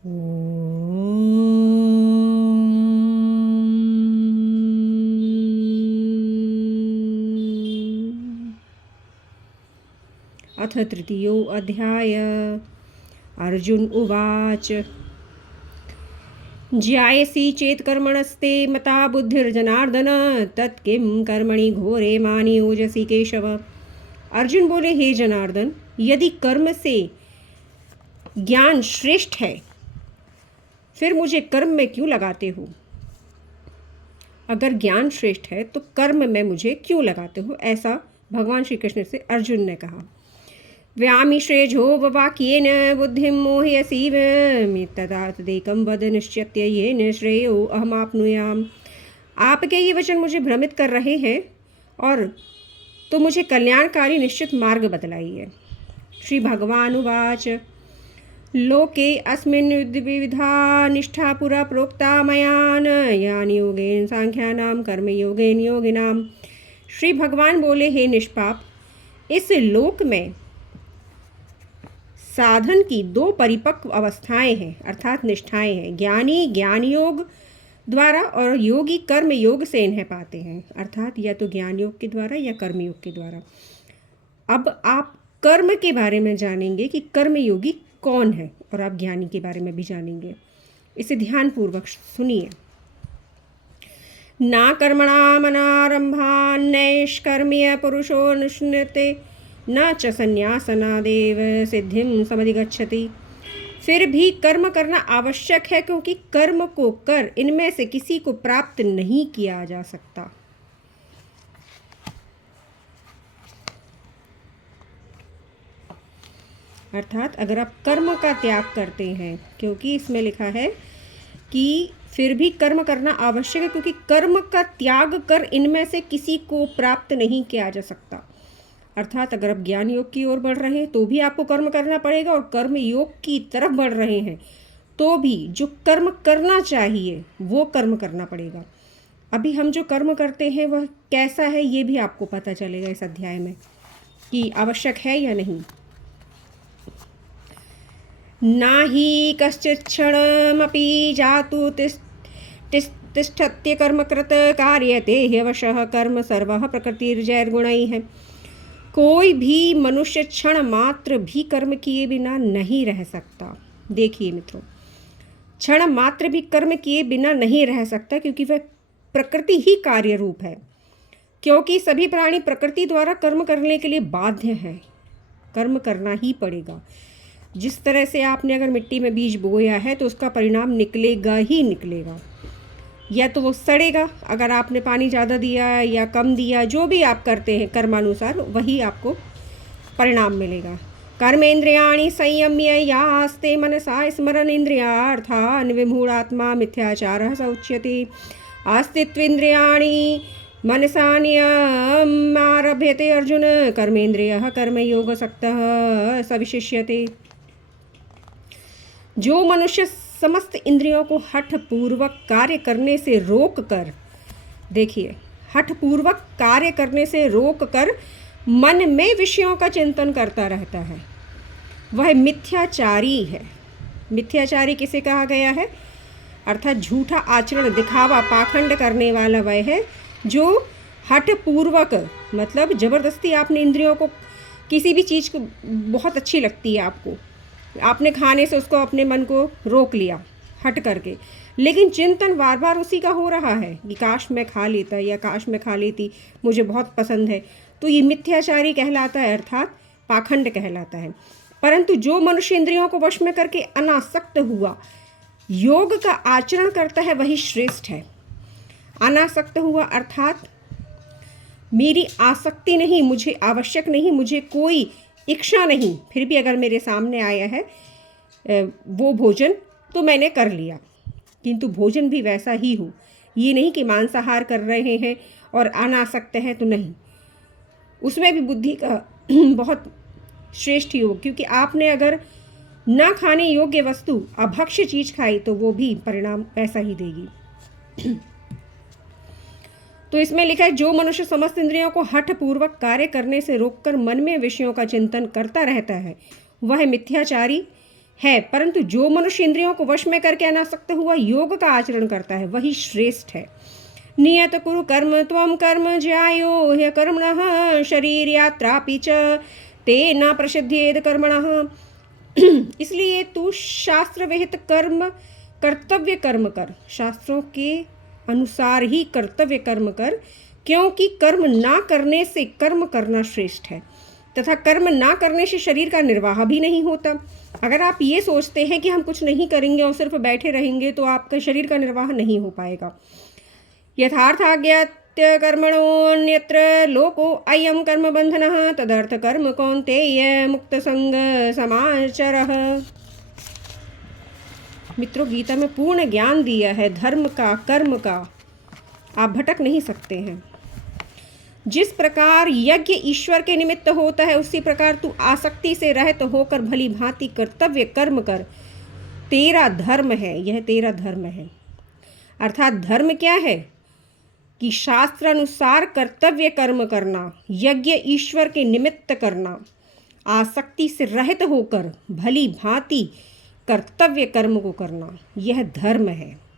अथ तृतीयोऽध्याय। अर्जुन उवाच ज्यायसि चेत् कर्मणस्ते मता बुद्धिर्जनार्दन तत्किं कर्मणि घोरे मानि ओजसि केशव। अर्जुन बोले, हे जनार्दन, यदि कर्म से ज्ञान श्रेष्ठ है फिर मुझे कर्म में क्यों लगाते हो? अगर ज्ञान श्रेष्ठ है तो कर्म में मुझे क्यों लगाते हो? ऐसा भगवान श्री कृष्ण से अर्जुन ने कहा। व्यामिश्रेजो वाक्येन बुद्धिं मोहयसीव तथा तदेकं वद निश्चित्य येन श्रेयो अहमाप्नुयाम्। आपके ये वचन मुझे भ्रमित कर रहे हैं और तो मुझे कल्याणकारी निश्चित मार्ग बतलाइए। श्री भगवान उवाच लोके अस्मिन् विविधा निष्ठा पुरा प्रोक्ता मयान यानि योगेन सांख्यानाम कर्म योगेन योगिनाम। श्री भगवान बोले, हे निष्पाप, इस लोक में साधन की दो परिपक्व अवस्थाएं हैं अर्थात निष्ठाएं हैं। ज्ञानी ज्ञान योग द्वारा और योगी कर्म योग से इन्हें पाते हैं अर्थात या तो ज्ञान योग के द्वारा या कर्म योग के द्वारा। अब आप कर्म के बारे में जानेंगे कि कर्म योगी कौन है और आप ज्ञानी के बारे में भी जानेंगे। इसे ध्यानपूर्वक सुनिए। ना कर्मणामनारंभान् नैष्कर्म्य पुरुषो निष्णते न च संन्यासनादेव सिद्धिं समधिगच्छति। फिर भी कर्म करना आवश्यक है क्योंकि कर्म को कर इनमें से किसी को प्राप्त नहीं किया जा सकता। अर्थात अगर आप कर्म का त्याग करते हैं, क्योंकि इसमें लिखा है कि फिर भी कर्म करना आवश्यक है क्योंकि कर्म का त्याग कर इनमें से किसी को प्राप्त नहीं किया जा सकता। अर्थात अगर आप ज्ञान योग की ओर बढ़ रहे हैं तो भी आपको कर्म करना पड़ेगा और कर्म योग की तरफ बढ़ रहे हैं तो भी जो कर्म करना चाहिए वो कर्म करना पड़ेगा। अभी हम जो कर्म करते हैं वह कैसा है ये भी आपको पता चलेगा इस अध्याय में कि आवश्यक है या नहीं। ना ही कश्चित् क्षणमपि जातु तिष्ठत्य कर्मकृत कार्यते ह्यवशः कर्म सर्वः प्रकृतिर्जैर्गुणैः। कोई भी मनुष्य क्षण मात्र भी कर्म किए बिना नहीं रह सकता। देखिए मित्रों, क्षण मात्र भी कर्म किए बिना नहीं रह सकता क्योंकि वह प्रकृति ही कार्य रूप है। क्योंकि सभी प्राणी प्रकृति द्वारा कर्म करने के लिए बाध्य हैं, कर्म करना ही पड़ेगा। जिस तरह से आपने अगर मिट्टी में बीज बोया है तो उसका परिणाम निकलेगा ही निकलेगा, या तो वो सड़ेगा अगर आपने पानी ज़्यादा दिया या कम दिया, जो भी आप करते हैं कर्मानुसार वही आपको परिणाम मिलेगा। कर्मेन्द्रियाणि संयम्य यास्ते मनसा स्मरन् इंद्रियार्थान् विमूढात्मा मिथ्याचारः स उच्यते। आस्तित्वेन्द्रियाणि मनसा नियमारभ्यते अर्जुन कर्मेन्द्रियः कर्मयोगसक्तः स विशिष्यते। जो मनुष्य समस्त इंद्रियों को हठ पूर्वक कार्य करने से रोक कर, देखिए, हठ पूर्वक कार्य करने से रोक कर मन में विषयों का चिंतन करता रहता है वह मिथ्याचारी है। मिथ्याचारी किसे कहा गया है? अर्थात झूठा आचरण, दिखावा, पाखंड करने वाला वह है जो हठ पूर्वक, मतलब जबरदस्ती आपने इंद्रियों को, किसी भी चीज़ को बहुत अच्छी लगती है आपको, आपने खाने से उसको अपने मन को रोक लिया हट करके, लेकिन चिंतन बार बार उसी का हो रहा है कि काश मैं खा लेता या काश मैं खा लेती, मुझे बहुत पसंद है, तो ये मिथ्याचारी कहलाता है अर्थात पाखंड कहलाता है। परंतु जो मनुष्य इंद्रियों को वश में करके अनासक्त हुआ योग का आचरण करता है वही श्रेष्ठ है। अनासक्त हुआ अर्थात मेरी आसक्ति नहीं, मुझे आवश्यक नहीं, मुझे कोई इच्छा नहीं, फिर भी अगर मेरे सामने आया है वो भोजन तो मैंने कर लिया, किंतु भोजन भी वैसा ही हो। ये नहीं कि मांसाहार कर रहे हैं और अनासक्त हैं तो नहीं, उसमें भी बुद्धि का बहुत श्रेष्ठ योग, क्योंकि आपने अगर ना खाने योग्य वस्तु अभक्ष्य चीज खाई तो वो भी परिणाम वैसा ही देगी। तो इसमें लिखा है जो मनुष्य समस्त इंद्रियों को हठ पूर्वक कार्य करने से रोककर मन में विषयों का चिंतन करता रहता है वह मिथ्याचारी है, परंतु जो मनुष्य इंद्रियों को वश में करके अनासक्त हुआ योग का आचरण करता है वही श्रेष्ठ है। नियत कुरु कर्म त्वं कर्म ज्यायो ह्य कर्मणः शरीर यात्रापि च तेन प्रसिद्धेद कर्मणः। इसलिए तू शास्त्र विहित कर्म कर्तव्य कर्म कर, शास्त्रों के अनुसार ही कर्तव्य कर्म कर, क्योंकि कर्म ना करने से कर्म करना श्रेष्ठ है तथा कर्म ना करने से शरीर का निर्वाह भी नहीं होता। अगर आप ये सोचते हैं कि हम कुछ नहीं करेंगे और सिर्फ बैठे रहेंगे तो आपका शरीर का निर्वाह नहीं हो पाएगा। यथार्थाज्ञात्य कर्मणोऽन्यत्र लोको अयं कर्म बंधनः तदर्थ कर्म कौन्तेय मुक्त संग समाचरः। मित्रों, गीता में पूर्ण ज्ञान दिया है धर्म का, कर्म का। आप भटक नहीं सकते हैं। जिस प्रकार यज्ञ ईश्वर के निमित्त होता है उसी प्रकार तू आसक्ति से रहित होकर भली भांति कर्तव्य कर्म कर। तेरा धर्म है, यह तेरा धर्म है। अर्थात धर्म क्या है कि शास्त्र अनुसार कर्तव्य कर्म करना, यज्ञ ईश्वर के निमित्त करना, आसक्ति से रहित होकर भली भांति कर्तव्य कर्म को करना, यह धर्म है।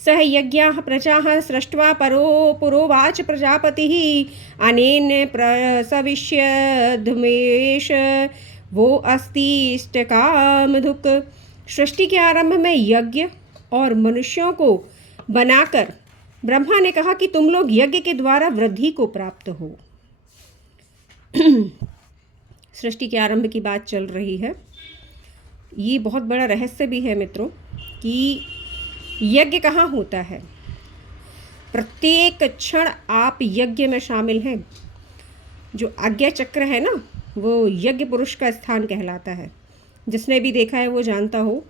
सह यज्ञाः प्रजाः सृष्ट्वा परो पुरोवाच प्रजापतिः अनेन प्रसविष्य धुमेश वो अस्ति इष्टकामधुक्। सृष्टि के आरंभ में यज्ञ और मनुष्यों को बनाकर ब्रह्मा ने कहा कि तुम लोग यज्ञ के द्वारा वृद्धि को प्राप्त हो। सृष्टि के आरंभ की बात चल रही है। ये बहुत बड़ा रहस्य भी है मित्रों कि यज्ञ कहाँ होता है। प्रत्येक क्षण आप यज्ञ में शामिल हैं। जो आज्ञा चक्र है ना, वो यज्ञ पुरुष का स्थान कहलाता है। जिसने भी देखा है वो जानता हो।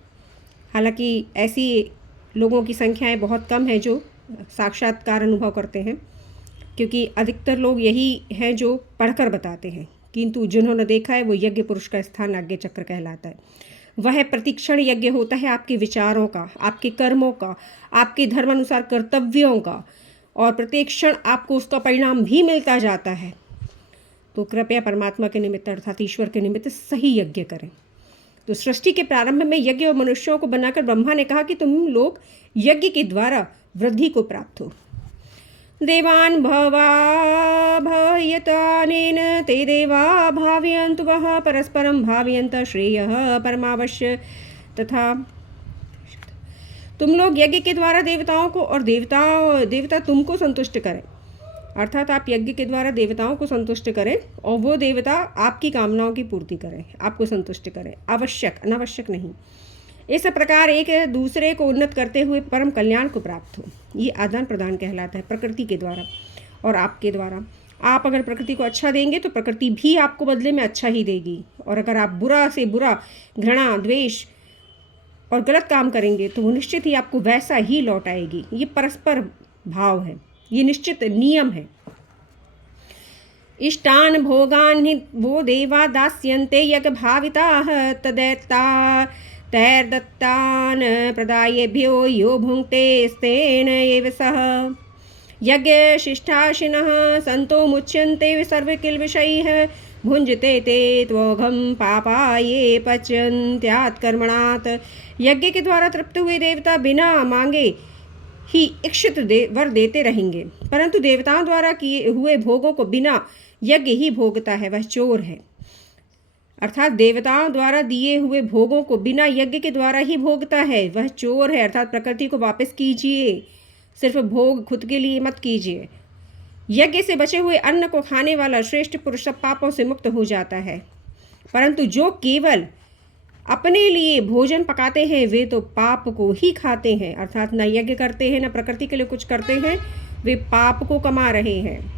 हालांकि ऐसी लोगों की संख्याएं बहुत कम है जो साक्षात्कार अनुभव करते हैं, क्योंकि अधिकतर लोग यही हैं जो पढ़कर बताते हैं, किंतु जिन्होंने देखा है वो यज्ञ पुरुष का स्थान आज्ञा चक्र कहलाता है। वह प्रतिक्षण यज्ञ होता है आपके विचारों का, आपके कर्मों का, आपके धर्मानुसार कर्तव्यों का, और प्रत्येक क्षण आपको उसका परिणाम भी मिलता जाता है। तो कृपया परमात्मा के निमित्त अर्थात ईश्वर के निमित्त सही यज्ञ करें। तो सृष्टि के प्रारंभ में यज्ञ और मनुष्यों को बनाकर ब्रह्मा ने कहा कि तुम लोग यज्ञ के द्वारा वृद्धि को प्राप्त हो। देवान् भावयतानेन ते देवा भावयन्तु वः परस्परं भावयन्त श्रेयः परमावश्य। तथा तुम लोग यज्ञ के द्वारा देवताओं को और देवता तुमको संतुष्ट करें। अर्थात आप यज्ञ के द्वारा देवताओं को संतुष्ट करें और वो देवता आपकी कामनाओं की पूर्ति करें, आपको संतुष्ट करें, आवश्यक अनावश्यक नहीं। इस प्रकार एक दूसरे को उन्नत करते हुए परम कल्याण को प्राप्त हो। ये आदान प्रदान कहलाता है प्रकृति के द्वारा और आपके द्वारा। आप अगर प्रकृति को अच्छा देंगे तो प्रकृति भी आपको बदले में अच्छा ही देगी, और अगर आप बुरा से बुरा घृणा, द्वेष और गलत काम करेंगे तो वो निश्चित ही आपको वैसा ही लौट आएगी। ये परस्पर भाव है, ये निश्चित नियम है। इष्टान भोगान हि वो देवा दास्यन्ते यज्ञ भाविताः तैर्दत्तान प्रदायेभ्यो यो भुङ्क्ते स्तेन एव सः। यज्ञ शिष्टाशिनः संतो मुच्यन्ते सर्वकिल्बिषैः भुञ्जते ते त्वघं पापा ये पच्यन्त्यात् कर्मणात्। यज्ञ के द्वारा तृप्त हुए देवता बिना मांगे ही इच्छित वर देते रहेंगे, परंतु देवताओं द्वारा किए हुए भोगों को बिना यज्ञ ही भोगता है, वह चोर है। अर्थात देवताओं द्वारा दिए हुए भोगों को बिना यज्ञ के द्वारा ही भोगता है, वह चोर है। अर्थात प्रकृति को वापस कीजिए, सिर्फ भोग खुद के लिए मत कीजिए। यज्ञ से बचे हुए अन्न को खाने वाला श्रेष्ठ पुरुष सब पापों से मुक्त हो जाता है, परंतु जो केवल अपने लिए भोजन पकाते हैं वे तो पाप को ही खाते हैं। अर्थात न यज्ञ करते हैं न प्रकृति के लिए कुछ करते हैं, वे पाप को कमा रहे हैं।